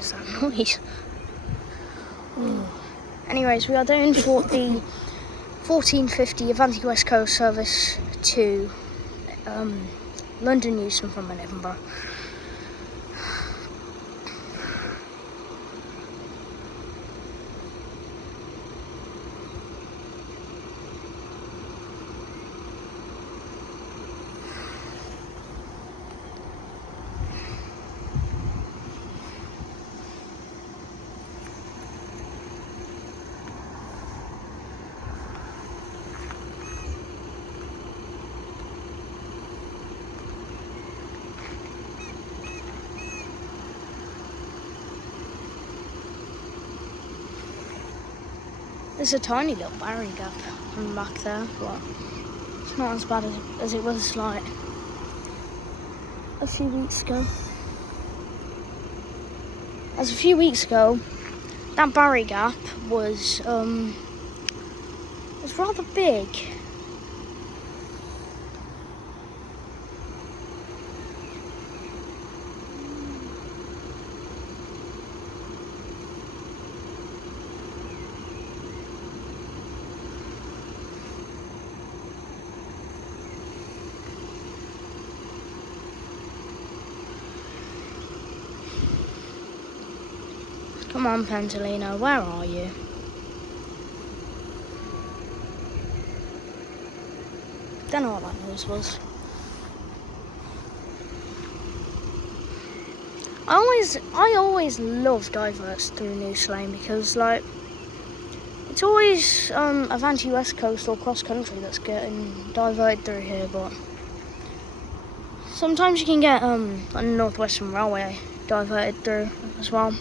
is that noise? Ooh. Anyways, we are doing for the 1450 Avanti West Coast service to London Euston from Edinburgh. There's a tiny little barrier gap on the back there, but it's not as bad as it was like a few weeks ago. As a few weeks ago, that barrier gap was rather big. Come on, Pentalino, where are you? Don't know what that noise was. I always love diverts through Noose Lane because, like, it's always Avanti West Coast or cross country that's getting diverted through here, but sometimes you can get a North Western Railway diverted through as well,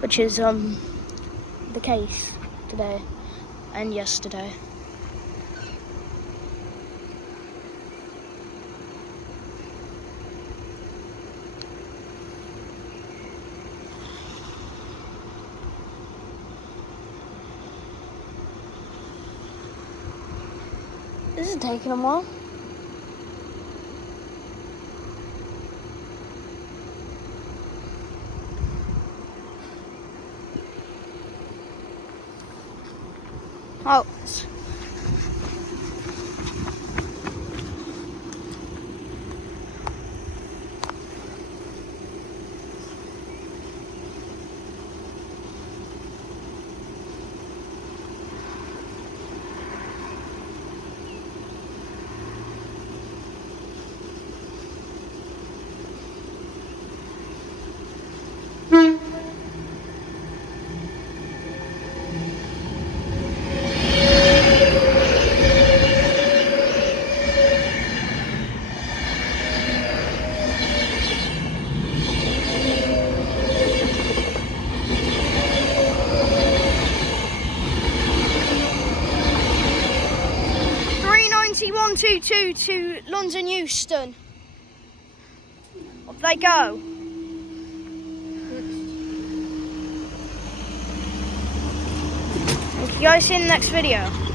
which is the case today and yesterday. This is taking a while. Oh. To London Euston. Off they go. Thank you guys, see you in the next video.